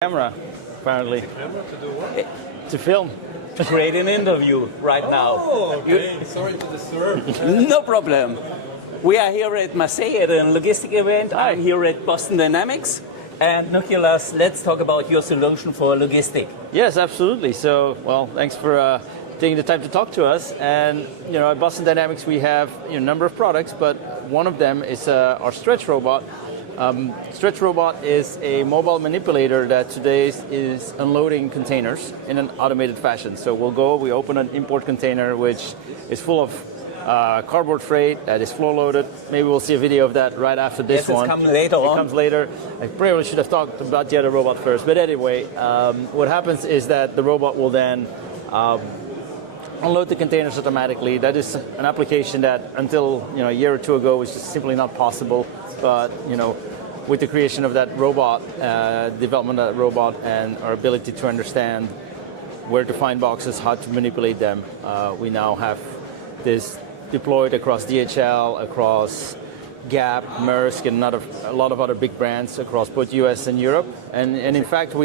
Camera, apparently. Camera to do what? To film. To create an interview right now. Oh, okay. Sorry to disturb. No problem. We are here at Marseille at a logistic event. Hi. I'm here at Boston Dynamics. And Nicolas, let's talk about your solution for logistic. Yes, absolutely. So, well, thanks for taking the time to talk to us. And, at Boston Dynamics, we have a number of products, but one of them is our stretch robot. Stretch robot is a mobile manipulator that today is unloading containers in an automated fashion. So we open an import container which is full of cardboard freight that is floor loaded. Maybe we'll see a video of that right after this one. Yes, it's coming later on. It comes later. I probably should have talked about the other robot first. But anyway, what happens is that the robot will then unload the containers automatically. That is an application that until a year or two ago was just simply not possible. But with the creation of that robot, development of that robot, and our ability to understand where to find boxes, how to manipulate them, we now have this deployed across DHL, across Gap, Maersk, and a lot of other big brands across both US and Europe. And in fact,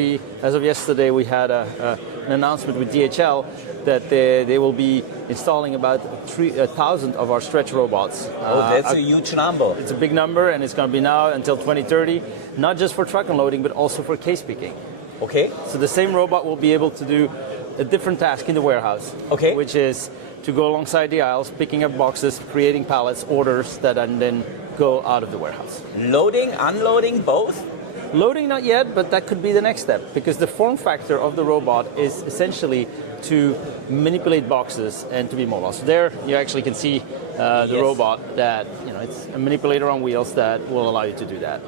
as of yesterday, we had an announcement with DHL that they will be installing about 1,000 of our stretch robots. That's a huge number. It's a big number, and it's going to be now until 2030, not just for truck unloading, but also for case picking. Okay. So the same robot will be able to do a different task in the warehouse, okay, which is to go alongside the aisles, picking up boxes, creating pallets, orders that then go out of the warehouse. Loading, unloading, both? Loading, not yet, but that could be the next step, because the form factor of the robot is essentially to manipulate boxes and to be mobile. So there you actually can see the robot that, it's a manipulator on wheels that will allow you to do that.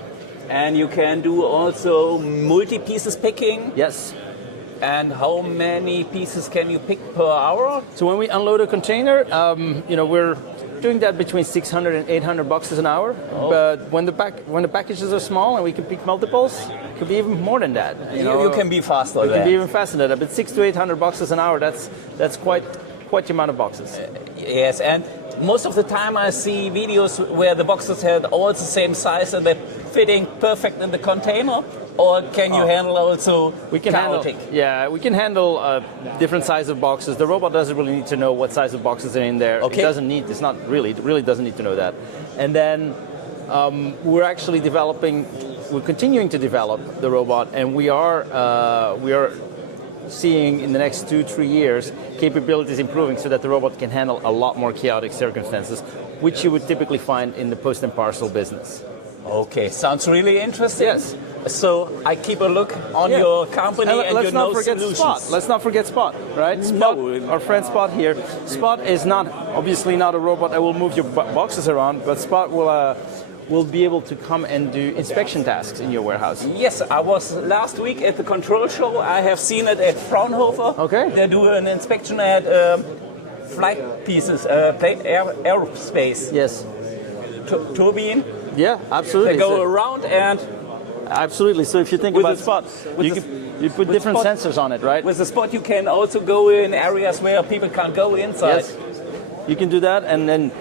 And you can do also multi-pieces picking? Yes. And how many pieces can you pick per hour? So when we unload a container, we're doing that between 600 and 800 boxes an hour. Oh. But when the packages are small and we can pick multiples, it could be even more than that. You can be faster. You can be even faster than that. But 600 to 800 boxes an hour, that's quite the amount of boxes. Yes, and most of the time I see videos where the boxes had all the same size and they're fitting perfect in the container. Or can you handle also chaotic? We can handle different size of boxes. The robot doesn't really need to know what size of boxes are in there. Okay. It really doesn't need to know that. And then we're continuing to develop the robot, and we are seeing in the next 2-3 years capabilities improving so that the robot can handle a lot more chaotic circumstances, which you would typically find in the post and parcel business. Okay, sounds really interesting. Yes. So I keep a look on your company and your solutions. Spot. Let's not forget Spot, right? Spot, our friend Spot here. Spot is obviously not a robot that will move your boxes around, but Spot will be able to come and do inspection tasks in your warehouse. Yes, I was last week at the control show. I have seen it at Fraunhofer. Okay. They do an inspection at flight pieces, aerospace. Yes. Turbine. Yeah, absolutely. They go around and... Absolutely. So if you think about Spot, you put different sensors on it, right? With the Spot, you can also go in areas where people can't go inside. Yes. You can do that, and then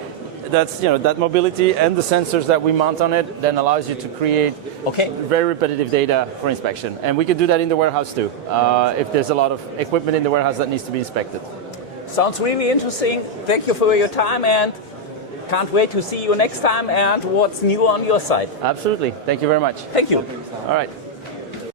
that's that mobility and the sensors that we mount on it then allows you to create very repetitive data for inspection. And we can do that in the warehouse too, if there's a lot of equipment in the warehouse that needs to be inspected. Sounds really interesting. Thank you for your time, and can't wait to see you next time and what's new on your side. Absolutely. Thank you very much. Thank you. All right.